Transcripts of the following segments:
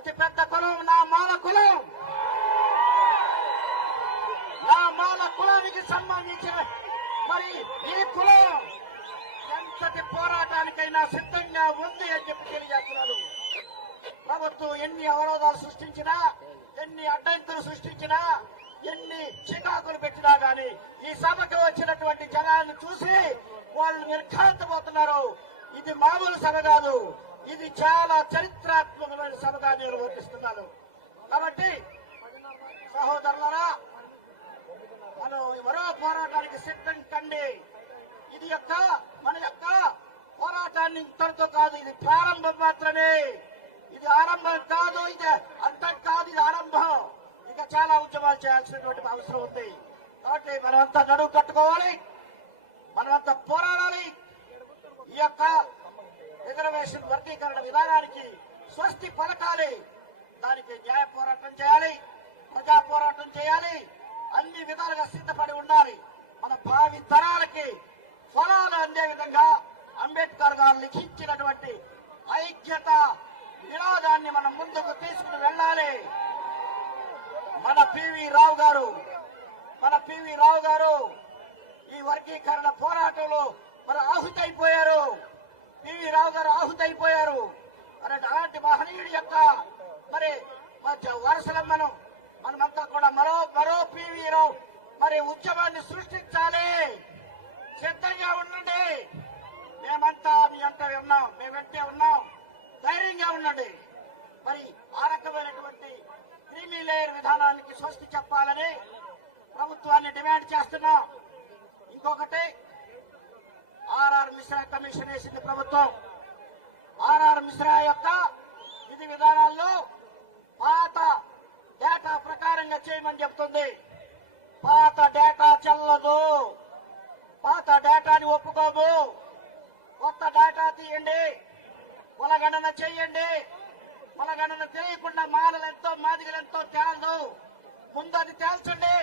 అతిపెద్ద కులం నా మాల కులం. నా మాల కులానికి సంబంధించిన మరి ఈ కులం ఎంతటి పోరాటానికైనా సిద్ధంగా ఉంది అని చెప్పి తెలియజేస్తున్నారు. ప్రభుత్వం ఎన్ని అవరోధాలు సృష్టించినా, ఎన్ని అడ్డంకులు సృష్టించినా, ఎన్ని చికాకులు పెట్టినా గాని ఈ సభకు వచ్చినటువంటి జనాలను చూసి వాళ్ళు నిర్ఘాంతపోతున్నారు. ఇది మామూలు సభ కాదు, ఇది చాలా చరిత్రాత్మకమైన సభగా నేను వర్తిస్తున్నాను. కాబట్టి సహోదరులారా, మనం మరో పోరాటానికి సిద్ధం కండి. ఇది మన యొక్క పోరాటాన్ని ఇంతటితో కాదు, ఇది ప్రారంభం మాత్రమే. ఇది ఆరంభం కాదు, ఇది అంతం కాదు, ఇది ఆరంభం. ఇంకా చాలా ఉద్యమాలు చేయాల్సినటువంటి అవసరం ఉంది. కాబట్టి మనమంతా నడువు కట్టుకోవాలి, మనమంతా పోరాడాలి. ఈ యొక్క రిజర్వేషన్ వర్గీకరణ విధానానికి స్వస్తి పలకాలి. దానికి న్యాయ పోరాటం చేయాలి, ప్రజా పోరాటం చేయాలి. అన్ని విధాలుగా సిద్ధపడి ఉండాలి. మన భావి తరాలకి ఫలాలు అందే విధంగా అంబేద్కర్ గారు లిఖించినటువంటి ఐక్యత నినాదాన్ని మనం ముందుకు తీసుకుని వెళ్ళాలి. మన పివి రావు గారు ఈ వర్గీకరణ పోరాటంలో మరి ఆహుతైపోయారు. పివి రావు గారు ఆహుతైపోయారు. మరి అలాంటి మహనీయుడి యొక్క మరి వరుసలో మనమంతా కూడా మరో పివి రావు మరి ఉద్యమాన్ని సృష్టించాలి. సిద్ధంగా ఉండండి. మేమంతా మీ అంతా ఉన్నాం, మేము వెంటే ఉన్నాం. ధైర్యంగా ఉండండి. మరి ఆ రకమైనటువంటి క్రీమీ లేయర్ విధానానికి స్వస్తి చెప్పాలని ప్రభుత్వాన్ని డిమాండ్ చేస్తున్నాం. ఇంకొకటి, ఆర్ఆర్ మిశ్రా కమిషన్ వేసింది ప్రభుత్వం. ఆర్ఆర్ మిశ్రా యొక్క విధి విధానాల్లో పాత డేటా ప్రకారంగా చేయమని చెప్తుంది. పాత డేటా చెల్లదు, పాత డేటాని ఒప్పుకోము. కొత్త డేటా తీయండి, కులగణన చెయ్యండి. కులగణన తెలియకుండా మాలలెంతో మాదిగలెంతో తేలదు. ముందు అది తేల్చండి.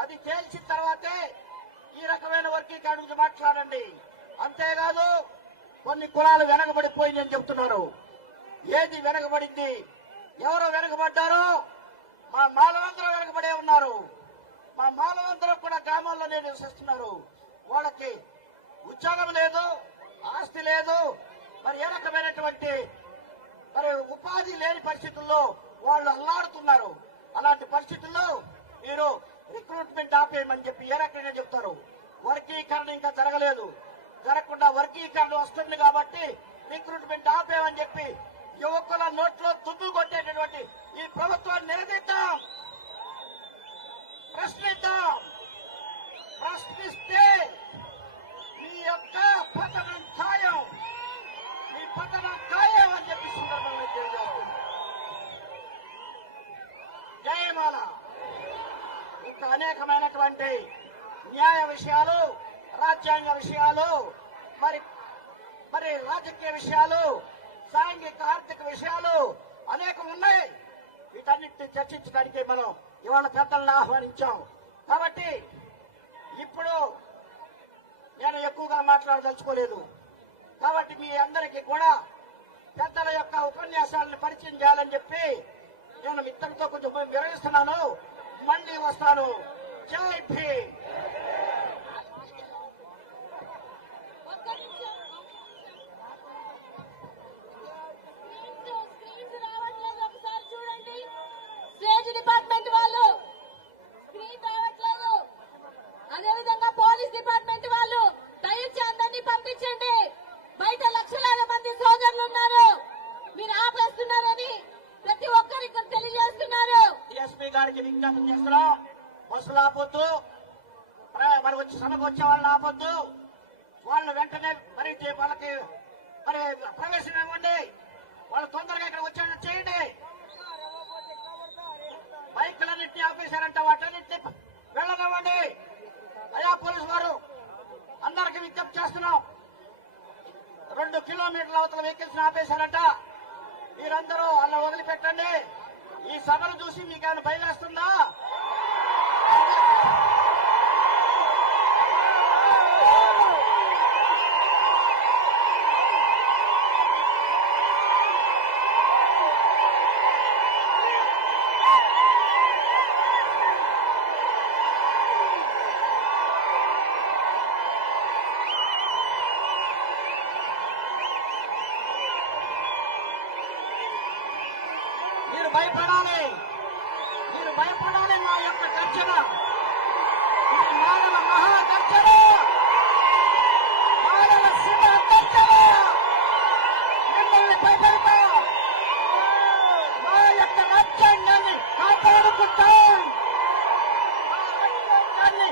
అది తేల్చిన తర్వాతే ఈ రకమైన వర్గీకరణ గురించి మాట్లాడండి. అంతేకాదు కొన్ని కులాలు వెనకబడిపోయిందని చెబుతున్నారు. ఏది వెనకబడింది? ఎవరో వెనకబడ్డారు? మా మాలలందరూ వెనకబడే ఉన్నారు. మా మాలలందరూ కూడా గ్రామాల్లోనే నివసిస్తున్నారు. వాళ్ళకి ఉద్యోగం లేదు, ఆస్తి లేదు, మరి ఏ రకమైనటువంటి మరి ఉపాధి లేని పరిస్థితుల్లో వాళ్ళు అల్లాడుతున్నారు. అలాంటి పరిస్థితుల్లో మీరు రిక్రూట్మెంట్ ఆపేయమని చెప్పి ఏ రకంగా చెప్తారు? వర్గీకరణ ఇంకా జరగలేదు, జరగకుండా వర్గీకరణ వస్తుంది కాబట్టి రిక్రూట్మెంట్ ఆపేయమని చెప్పి యువకుల నోట్లో తుమ్ము కొట్టేటటువంటి ఈ ప్రభుత్వాన్ని నిలదీద్దాం, ప్రశ్నిద్దాం. ప్రశ్నిస్తే మీ యొక్క పతనం ఖాయం, మీ పతనం ఖాయం అని చెప్పి సందర్భంగా తెలియజేస్తుంది. జయమాల. ఇంకా అనేకమైనటువంటి న్యాయ విషయాలు, రాజ్యాంగ విషయాలు, మరి రాజకీయ విషయాలు, సాంఘిక ఆర్థిక విషయాలు అనేకం ఉన్నాయి. వీటన్నిటిని చర్చించడానికి మనం ఇవాళ పెద్దలను ఆహ్వానించాం. కాబట్టి ఇప్పుడు నేను ఎక్కువగా మాట్లాడదలుచుకోలేదు. కాబట్టి మీ అందరికీ కూడా పెద్దల యొక్క ఉపన్యాసాలను పరిచయం చేయాలని చెప్పి నేను మిత్రులతో కొంచెం విరమిస్తున్నాను. మళ్ళీ వస్తాను. జై భీమ్. డిపార్ట్మెంట్ వాళ్ళు స్క్రీన్ రావట్లేదు. అదేవిధంగా పోలీస్ డిపార్ట్మెంట్ వాళ్ళు దయచేసి అందరినీ పంపించండి. బయట లక్షలాది మంది సోదరులు ఉన్నారు, మీరు ఆపేస్తున్నారని ప్రతి ఒక్కరికి తెలియజేస్తున్నారు. డిఎస్పీ గారికి విజ్ఞప్తి చేస్తున్నాం. బస్సులు ఆపొద్దు, మరి వచ్చి సభకు వచ్చే వాళ్ళని ఆపొద్దు. వాళ్ళు వెంటనే మరి వాళ్ళకి మరి ప్రవేశం ఇవ్వండి. వాళ్ళు తొందరగా ఇక్కడ వచ్చేటట్టు చేయండి. బైకులన్నింటినీ ఆపేశారంట, వాటన్నింటినీ వెళ్ళనివ్వండి. అయ్యా పోలీసు వారు, అందరికీ విజ్ఞప్తి చేస్తున్నాం. 2 కిలోమీటర్ల అవతల వెహికల్స్ ఆపేశారంట. మీరందరూ అలా వదిలిపెట్టండి. ఈ సభను చూసి మీకు ఏమైనా భయం వేస్తుందా? మీరు భయపడాలి, మీరు భయపడాలి. మా యొక్క గర్జన ఇది మానవ మహాగర్జన, మానవ సింహ గర్జన. మిమ్మల్ని భయపెడతా, మా యొక్క రాజ్యాంగాన్ని కాపాడుకుంటాం. మా రాజ్యాంగాన్ని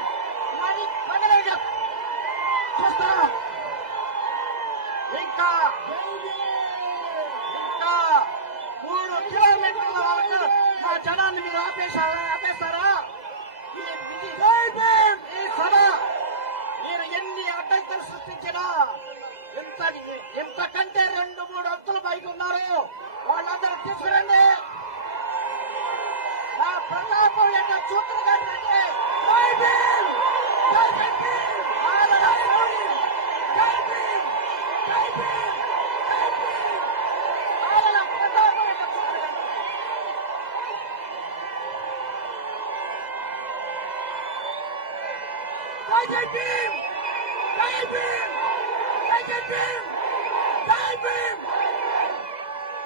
మరి పగలగా చూస్తాం. ఇంకా 3 కిలోమీటర్ల వరకు మా జనాన్ని మీరు ఆపేస్తారా? ఈ సభ మీరు ఎన్ని అడ్డంకులు సృష్టించినా ఇంతకంటే 2-3 అంతులు పైకి ఉన్నారు, వాళ్ళందరూ తీసుకురండి. ఆ ప్రతాపం యొక్క చూతులు కంటే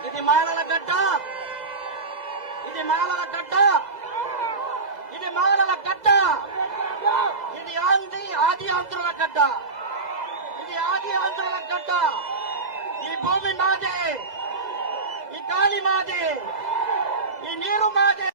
ఇది మాలల గడ్డ, ఇది మాలల గడ్డ, ఇది మాలల గడ్డ, ఇది ఆది ఆంధ్రుల గడ్డ, ఇది ఆది ఆంధ్రుల గడ్డ. ఈ భూమి మాదే, ఈ గాలి మాదే, ఈ నీరు మాదే.